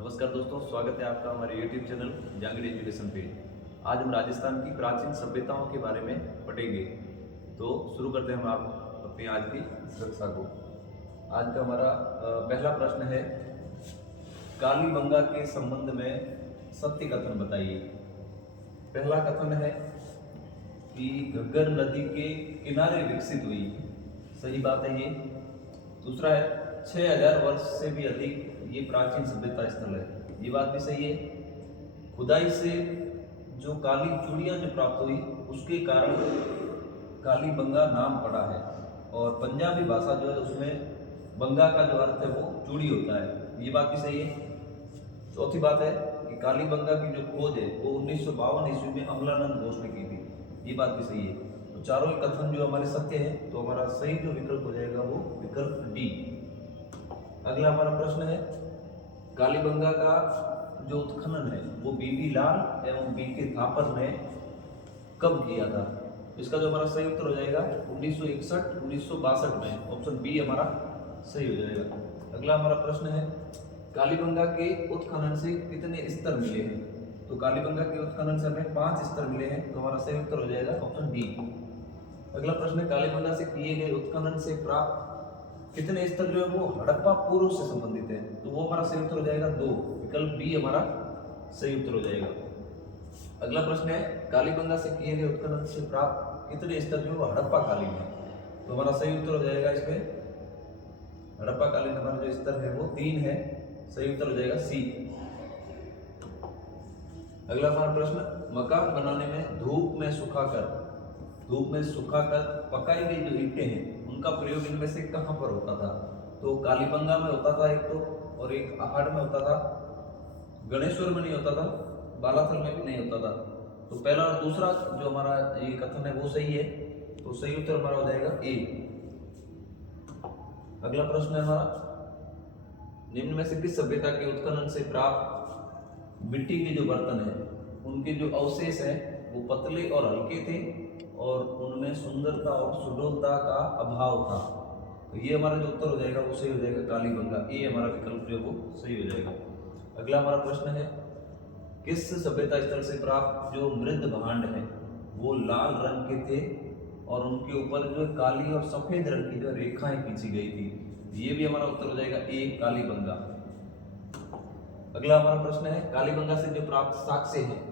नमस्कार दोस्तों, स्वागत है आपका हमारे YouTube चैनल जांगड़ एजुकेशन पे। आज हम राजस्थान की प्राचीन सभ्यताओं के बारे में पढ़ेंगे। तो शुरू करते हैं हम आप अपनी आज की कक्षा को। आज का हमारा पहला प्रश्न है, कालीबंगा के संबंध में सत्य कथन बताइए। पहला कथन है कि घग्गर नदी के किनारे विकसित हुई, सही बात है ये। दूसरा है 6000 वर्ष से भी अधिक ये प्राचीन सभ्यता स्थल है, ये बात भी सही है। खुदाई से जो काली चूड़ियां जो प्राप्त हुई उसके कारण कालीबंगा नाम पड़ा है। और पंजाबी भाषा जो है उसमें बंगा का जो अर्थ है वो चूड़ी होता है, ये बात भी सही है। चौथी बात है कि कालीबंगा की जो खोज है वो 1952 ईस्वी में अमलानंद घोष ने की थी, ये बात भी सही है। तो चारों ही कथन जो हमारे सत्य है, तो हमारा सही जो विकल्प हो जाएगा वो विकल्प डी। अगला हमारा प्रश्न है, कालीबंगा का जो उत्खनन है वो बीबी लाल एवं बीके थापर ने कब किया था? इसका जो हमारा सही उत्तर हो जाएगा 1961 1962 में, ऑप्शन बी हमारा सही हो जाएगा। अगला हमारा प्रश्न है, कालीबंगा के उत्खनन से कितने स्तर मिले हैं? तो कालीबंगा के उत्खनन से हमें 5 स्तर मिले हैं, तो हमारा सही उत्तर हो जाएगा ऑप्शन डी। अगला प्रश्न है, कालीबंगा से किए गए उत्खनन से प्राप्त कितने स्तर जो है वो हड़प्पा पूर्व से संबंधित है? तो वो हमारा सही उत्तर हो जाएगा 2, विकल्प बी हमारा सही उत्तर हो जाएगा। अगला प्रश्न है, कालीबंगा से किए गए उत्खनन से प्राप्त कितने स्तर जो है वो हड़प्पा कालीन है? तो हमारा सही उत्तर हो जाएगा इसमें हड़प्पा कालीन हमारा जो स्तर है वो 3 है, सही उत्तर हो जाएगा सी। अगला हमारा प्रश्न, मकान बनाने में धूप में सुखाकर पकाई गई जो ईंटें हैं उनका प्रयोग इनमें से कहां पर होता था? तो कालीबंगा में होता था एक तो, और एक आहड़ में होता था, गणेश्वर में नहीं होता था, बालाथल में भी नहीं होता था। तो पहला और दूसरा जो हमारा ये कथन है वो सही है, तो सही उत्तर हमारा हो जाएगा ए। अगला प्रश्न है हमारा, निम्न में से किस सभ्यता के उत्खनन से प्राप्त मिट्टी के जो बर्तन है उनके जो अवशेष है वो पतले और हल्के थे और उनमें सुंदरता और सुडौलता का अभाव था? तो ये हमारा जो उत्तर हो जाएगा वो सही हो जाएगा कालीबंगा, ये हमारा विकल्प जो है वो सही हो जाएगा। अगला हमारा प्रश्न है, किस सभ्यता स्थल से प्राप्त जो मृद भांड है वो लाल रंग के थे और उनके ऊपर जो काली और सफेद रंग की जो रेखाएं खींची गई थी? ये भी हमारा उत्तर हो जाएगा ए, कालीबंगा। अगला हमारा प्रश्न है, कालीबंगा से जो प्राप्त साक्ष्य है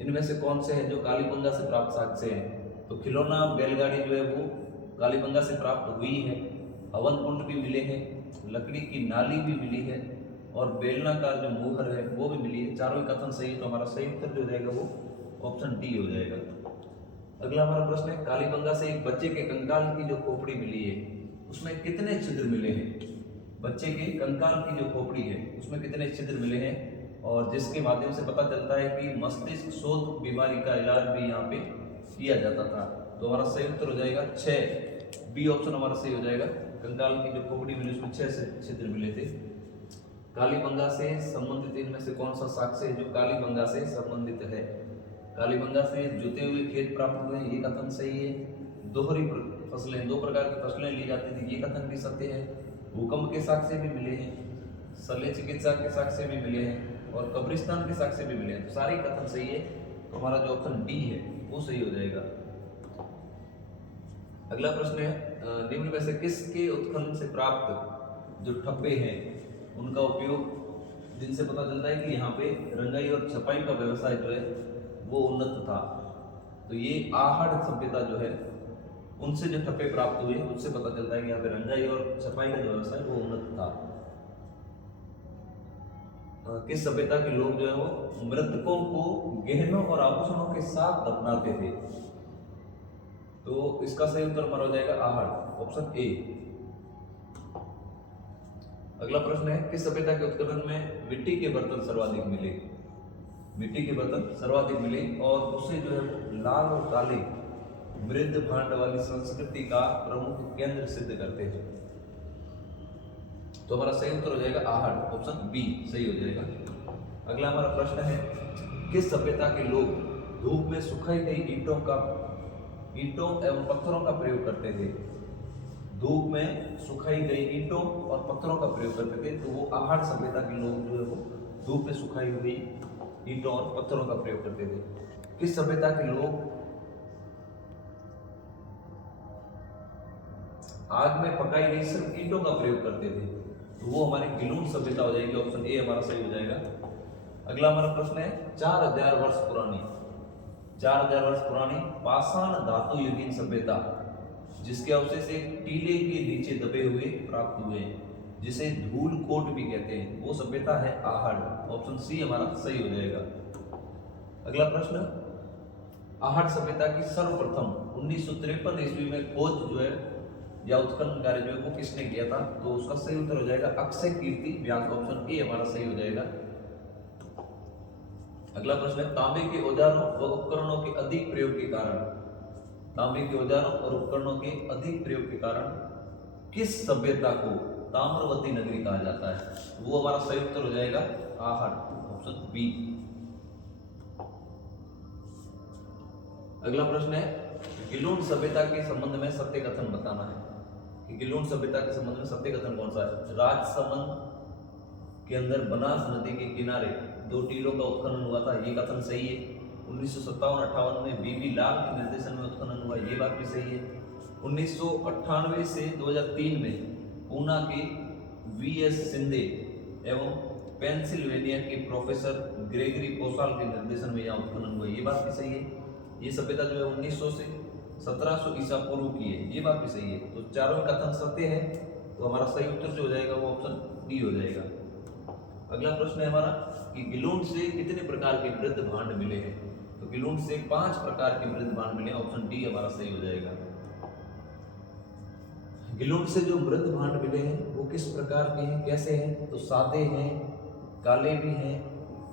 इनमें से कौन से हैं जो कालीबंगा से प्राप्त साक्ष्य हैं? तो खिलौना बैलगाड़ी जो है वो कालीबंगा से प्राप्त हुई है, हवन कुंड भी मिले हैं, लकड़ी की नाली भी मिली है और बेलनाकार जो मुहर है वो भी मिली है। चारों ही कथन सही है, तो हमारा सही उत्तर जो जाएगा वो ऑप्शन डी हो जाएगा। अगला हमारा प्रश्न है, कालीबंगा से एक बच्चे के कंकाल की जो खोपड़ी मिली है उसमें कितने छिद्र मिले हैं? बच्चे के कंकाल की जो खोपड़ी है उसमें कितने छिद्र मिले हैं, और जिसके माध्यम से पता चलता है कि मस्तिष्क शोथ बीमारी का इलाज भी यहाँ पे किया जाता था? तो हमारा सही उत्तर हो जाएगा 6, बी ऑप्शन हमारा सही हो जाएगा। कंकाल की जो खोपड़ी मिली उसमें 6 से छिद्र मिले थे। कालीबंगा से संबंधित इनमें से कौन सा साक्ष्य है जो कालीबंगा से संबंधित है? कालीबंगा से जुते हुए खेत प्राप्त हुए, ये कथन सही है। दोहरी फसलें, 2 प्रकार की फसलें ली जाती थी, ये कथन भी सत्य है। भूकंप के साक्ष्य भी मिले हैं, शल्य चिकित्सा के साक्ष्य भी मिले हैं और कब्रिस्तान के साक्ष्य भी मिले हैं, तो सारे कथन सही है, तो हमारा जो ऑप्शन डी है वो सही हो जाएगा। अगला प्रश्न है, निम्न में से किसके उत्खनन से प्राप्त जो ठप्पे हैं उनका उपयोग, जिनसे पता चलता है कि यहाँ पे रंगाई और छपाई का व्यवसाय जो है वो उन्नत था? तो ये आहड़ सभ्यता जो है उनसे जो ठप्पे प्राप्त हुए उससे पता चलता है कि यहाँ पे रंगाई और छपाई का जो व्यवसाय वो उन्नत था। किस सभ्यता के लोग जो है वो मृतकों को गहनों और आभूषणों के साथ दफनाते थे? तो इसका सही उत्तर हमारा हो जाएगा आहड़, ऑप्शन ए। अगला प्रश्न है, किस सभ्यता के उत्खनन में मिट्टी के बर्तन सर्वाधिक मिले? मिट्टी के बर्तन सर्वाधिक मिले और उसे जो है वो लाल और काले मृद भांड वाली संस्कृति का प्रमुख केंद्र सिद्ध करते हैं? तो हमारा सही उत्तर हो जाएगा आहड़, ऑप्शन बी सही हो जाएगा। अगला हमारा प्रश्न है, किस सभ्यता के लोग धूप में सुखाई गई ईंटों एवं पत्थरों का प्रयोग करते थे? धूप में सुखाई गई ईंटों और पत्थरों का प्रयोग करते थे। तो वो आहट सभ्यता के लोग जो है वो धूप में सुखाई हुई ईंटों और पत्थरों का प्रयोग करते थे। किस सभ्यता के लोग आग में पकाई गई सिर्फ ईंटों का प्रयोग करते थे? तो वो हमारी गिलून सभ्यता हो जाएगी, ऑप्शन ए हमारा सही हो जाएगा। अगला हमारा प्रश्न है 4000 वर्ष पुरानी 4000 वर्ष पुरानी पाषाण धातु युगीन सभ्यता जिसके अवशेष एक टीले के नीचे दबे हुए प्राप्त हुए जिसे धूल कोट भी कहते हैं, वो सभ्यता है आहट। ऑप्शन सी हमारा सही हो जाएगा। अगला प्रश्न, आहट सभ्यता की सर्वप्रथम 1953 ईस्वी में खोज जो है या उत्खनन कार्य जो है वो किसने किया था? तो उसका सही उत्तर हो जाएगा अक्षय कीर्ति व्यास। ऑप्शन ए हमारा सही हो जाएगा। अगला प्रश्न है तांबे के औजारों व उपकरणों के अधिक प्रयोग के कारण तांबे के औजारों और उपकरणों के अधिक प्रयोग के कारण किस सभ्यता को ताम्रवती नगरी कहा जाता है? वो हमारा सही उत्तर हो जाएगा आहट। Option B. अगला प्रश्न है गिलून सभ्यता के संबंध में सत्य कथन बताना है कि गिलून सभ्यता के संबंध में सत्य कथन कौन सा है? राजसमंद के अंदर बनास नदी के किनारे 2 टीलों का उत्खनन हुआ था, ये कथन सही है। 1957-58 में बीबी लाल के निर्देशन में उत्खनन हुआ, ये बात भी सही है। 1998 से 2003 में पूना के वीएस सिंधे एवं पेंसिल्वेनिया के प्रोफेसर ग्रेगरी कोसाल के निर्देशन में यहाँ उत्खनन हुआ, ये बात भी सही है। ये सभ्यता जो है 1900 से 1700 ईसा पूर्व की है, ये बात भी सही है। तो चारों कथन सत्य है, तो हमारा सही उत्तर जो हो जाएगा वो ऑप्शन डी हो जाएगा। अगला प्रश्न है हमारा कि गिलून से कितने प्रकार के मृद भांड मिले हैं? तो गिलून से 5 प्रकार के मृद भांड मिले, ऑप्शन डी हमारा सही हो जाएगा। गिलून से जो मृद भांड मिले हैं वो किस प्रकार के हैं, कैसे हैं? तो सादे हैं, काले भी हैं,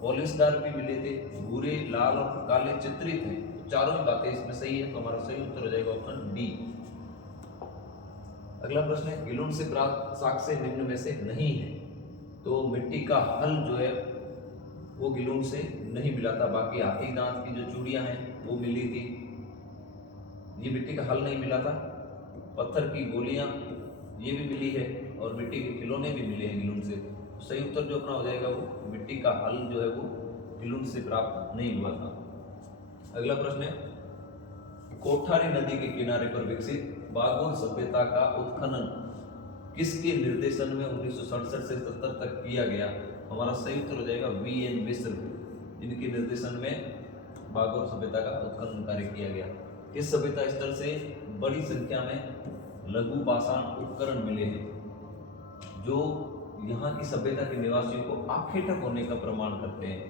पॉलिशदार भी मिले थे, भूरे, लाल और काले चित्रित हैं। चारों ही बातें इसमें सही है, तो हमारा सही उत्तर हो जाएगा ऑप्शन डी। अगला प्रश्न है गिलून से प्राप्त साक्ष्य निम्न में से नहीं है? तो मिट्टी का हल जो है वो गिलून से नहीं मिला था, बाकी हाथी दांत की जो चूड़ियां हैं वो मिली थी, ये मिट्टी का हल नहीं मिला था। पत्थर की गोलियां ये भी मिली है और मिट्टी के खिलौने भी मिले हैं गिलून से। तो सही उत्तर जो अपना हो जाएगा वो मिट्टी का हल जो है वो गिलून से प्राप्त नहीं हुआ था। अगला प्रश्न है कोठारी नदी के किनारे पर विकसित बागोर सभ्यता का उत्खनन किसके निर्देशन में 1967 से 70 तक किया गया? हमारा सही उत्तर हो जाएगा वीएन मिश्र, इनके निर्देशन में बागोर सभ्यता का उत्खनन कार्य किया गया। इस सभ्यता स्थल से बड़ी संख्या में लघु पाषाण उपकरण मिले हैं जो यहाँ की सभ्यता के निवासियों को आखेटक होने का प्रमाण करते हैं।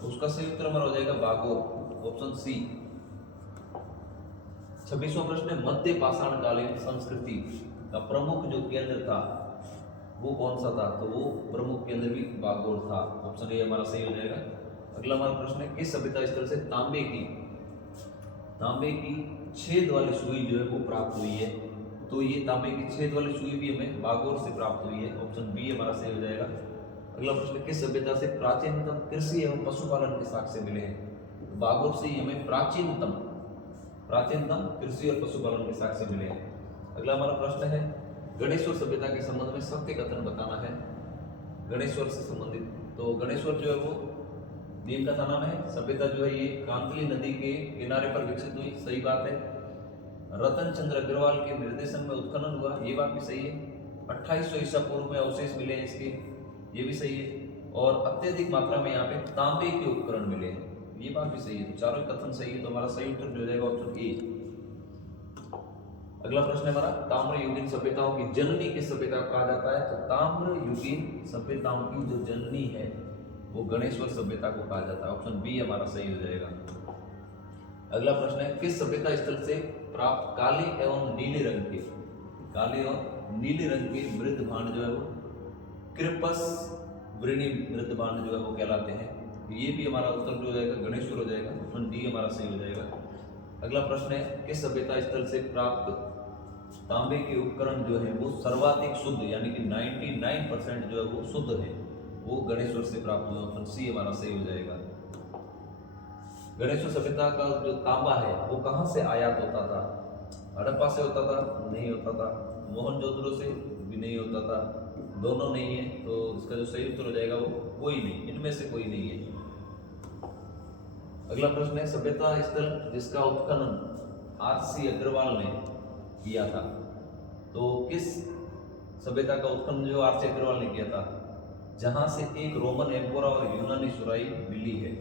तो उसका सही उत्तर हमारा हो जाएगा बागोर, ऑप्शन सी। 26वां प्रश्न है मध्य पाषाण कालीन संस्कृति का प्रमुख जो केंद्र था वो कौन सा था? तो वो प्रमुख केंद्र भी बागोर था, ऑप्शन ए हमारा सही हो जाएगा। अगला हमारा प्रश्न है किस सभ्यता स्थल से तांबे की छेद वाली सुई जो है वो प्राप्त हुई है? तो ये तांबे की छेद वाली सुई भी हमें बागोर से प्राप्त हुई है, ऑप्शन बी हमारा सही हो जाएगा। अगला प्रश्न किस सभ्यता से प्राचीनतम कृषि एवं पशुपालन के साक्ष्य मिले हैं? तो बागोर से ही हमें प्राचीनतम कृषि और पशुपालन के साक्ष्य मिले हैं। अगला हमारा प्रश्न है गणेश्वर सभ्यता के संबंध में सत्य कथन बताना है गणेश्वर से संबंधित। तो गणेश्वर जो है वो नीम का नाम है, सभ्यता जो है ये कांतली नदी के किनारे पर विकसित हुई, सही बात है। रतन चंद्र अग्रवाल के निर्देशन में उत्खनन हुआ, ये बात भी सही है। 2800 ईसा पूर्व में अवशेष मिले हैं इसके, ये भी सही है। और अत्यधिक मात्रा में यहाँ पे तांबे के उपकरण मिले हैं, ये बात भी सही है। तो चारों कथन सही है, तो हमारा सही उत्तर जो हो जाएगा ऑप्शन ए। अगला प्रश्न है हमारा ताम्र युगीन सभ्यताओं की जननी किस सभ्यता को कहा जाता है? तो ताम्र युगीन सभ्यताओं की जो जननी है वो गणेश्वर सभ्यता को कहा जाता है, ऑप्शन बी हमारा सही हो जाएगा। अगला प्रश्न है किस सभ्यता स्थल से प्राप्त काले एवं नीले रंग के मृद भांड जो है वो क्रिपस वृणी मृद भांड जो है वो कहलाते हैं? ये भी हमारा उत्तर जो हो जाएगा गणेश्वर हो जाएगा, ऑप्शन डी हमारा सही हो जाएगा। अगला प्रश्न है किस सभ्यता स्थल से प्राप्त तांबे के उपकरण जो है वो सर्वाधिक शुद्ध यानी कि 99% जो है वो शुद्ध है, वो गणेश्वर से प्राप्त हुआ, ऑप्शन सी हमारा सही हो जाएगा। गणेश्वर सभ्यता का जो तांबा है वो कहाँ से आयात होता था? हड़प्पा से होता था? नहीं होता था। मोहनजोदड़ो से भी नहीं होता था, दोनों नहीं है, तो इसका जो सही उत्तर हो जाएगा वो कोई नहीं, इनमें से कोई नहीं है। अगला प्रश्न है सभ्यता स्थल जिसका उत्खनन आर.सी. अग्रवाल ने किया था, तो किस सभ्यता का उत्खनन जो आर.सी. अग्रवाल ने किया था, जहां से एक रोमन एम्पोरा और यूनानी सुराई मिली है।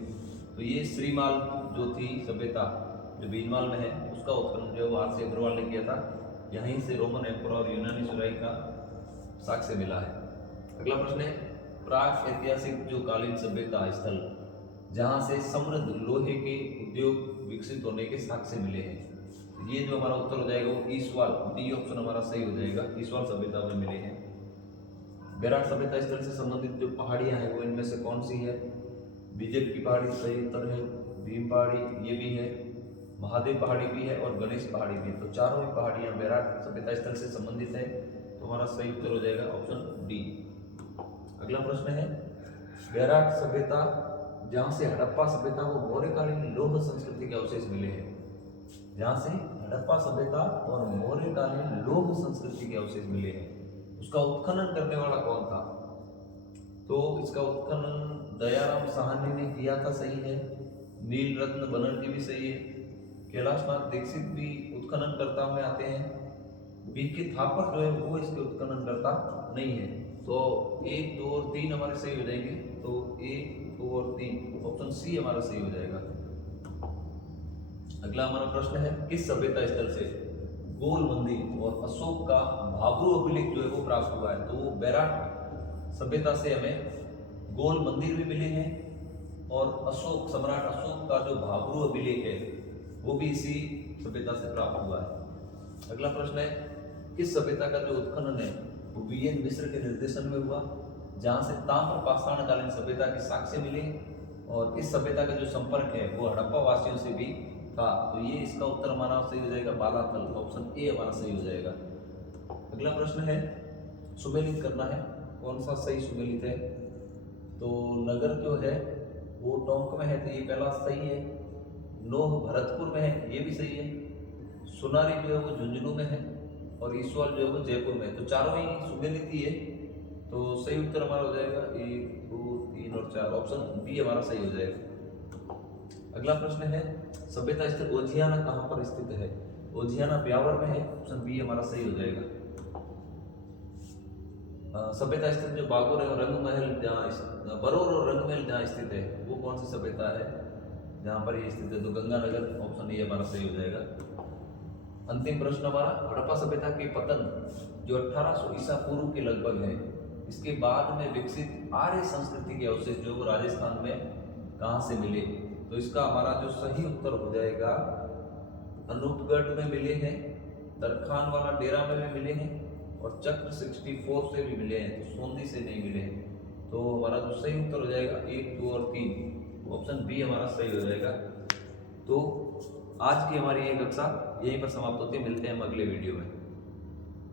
तो ये श्रीमाल जो थी सभ्यता जो भीनमाल में है, उसका उत्खनन जो आर.सी. अग्रवाल ने किया था, यहीं से रोमन एम्पोरा और यूनानी सुराई का साक्ष्य मिला है। अगला प्रश्न है प्राग ऐतिहासिक जो कालीन सभ्यता स्थल जहां से समृद्ध लोहे के उद्योग विकसित होने के साक्ष्य मिले हैं, ये जो हमारा उत्तर हो जाएगा वो ईसवाल, डी ऑप्शन हमारा सही हो जाएगा, ईसवाल सभ्यता में मिले हैं। बेराट सभ्यता स्थल से संबंधित जो पहाड़ियां हैं वो इनमें से कौन सी है? बीजेप की पहाड़ी सही उत्तर है, भीम पहाड़ी ये भी है, महादेव पहाड़ी भी है और गणेश पहाड़ी भी है। तो चारों ही पहाड़ियां बेराट सभ्यता स्थल से संबंधित है, तो हमारा सही उत्तर हो जाएगा ऑप्शन डी। अगला प्रश्न है बेराट सभ्यता जहां से हड़प्पा सभ्यता को मौर्यकालीन लौह संस्कृति के अवशेष मिले हैं, जहां से हड़प्पा सभ्यता और मौर्यकालीन लौह संस्कृति के अवशेष मिले हैं, उसका उत्खनन करने वाला कौन था? तो इसका उत्खनन दयाराम साहनी ने किया था, सही है। नील रत्न बनर्जी भी सही है। कैलाशनाथ दीक्षित भी उत्खनन करता में आते हैं। बीके थापर जो है वो इसके उत्खनन करता नहीं है। तो 1, 2 और 3 हमारे सही हो जाएंगे। तो 1, 2 और 3 ऑप्शन सी हमारा सही हो जाएगा। अगला हमारा प्रश्न है किस सभ्यता स्थल से गोल मंदिर और अशोक का भाब्रू अभिलेख जो है वो प्राप्त हुआ है? तो बेराट सभ्यता से हमें गोल मंदिर भी मिले हैं और अशोक सम्राट अशोक का जो भाब्रू अभिलेख है वो भी इसी सभ्यता से प्राप्त हुआ है। अगला प्रश्न है किस सभ्यता का जो उत्खनन है वो वी.एन. मिश्र के निर्देशन में हुआ, जहां से ताम्र पाषाणकालीन सभ्यता के साक्ष्य मिले और इस सभ्यता का जो संपर्क है वो हड़प्पा वासियों से भी था। तो ये इसका उत्तर हमारा सही हो जाएगा बालाथल, ऑप्शन ए हमारा सही हो जाएगा। अगला प्रश्न है सुमेलित करना है, कौन सा सही सुमेलित है? तो नगर जो है वो टोंक में है, तो ये पहला सही है। नोह भरतपुर में है, ये भी सही है। सुनारी जो है वो झुंझुनू में है और ईसवाल जो है वो जयपुर में है। तो चारों ही सुमेलित ही है, तो सही उत्तर हमारा हो जाएगा 1, 2, 3 और 4, ऑप्शन बी हमारा सही हो जाएगा। अगला प्रश्न है सभ्यता स्थल ओझियाना कहाँ पर स्थित है? ओझियाना ब्यावर में है, ऑप्शन बी हमारा सही हो जाएगा। सभ्यता स्थल जो बागोर और रंगमहल जहाँ बरौर और रंगमहल जहाँ स्थित है वो कौन सी सभ्यता है जहाँ पर ये स्थित है? तो गंगानगर, ऑप्शन ए हमारा सही हो जाएगा। अंतिम प्रश्न हमारा हड़प्पा सभ्यता के पतन जो 1800 ईसा पूर्व के लगभग है, इसके बाद में विकसित आर्य संस्कृति के अवशेष जो राजस्थान में कहाँ से मिले? तो इसका हमारा जो सही उत्तर हो जाएगा अनूपगढ़ में मिले हैं, तरखान वाला डेरा में भी मिले हैं और चक्र 64 से भी मिले हैं, तो सोंदी से नहीं मिले हैं। तो हमारा जो सही उत्तर हो जाएगा 1, 2 और 3, ऑप्शन बी हमारा सही हो जाएगा। तो आज की हमारी ये कक्षा यहीं पर समाप्त होती है, मिलते हैं हम अगले वीडियो में।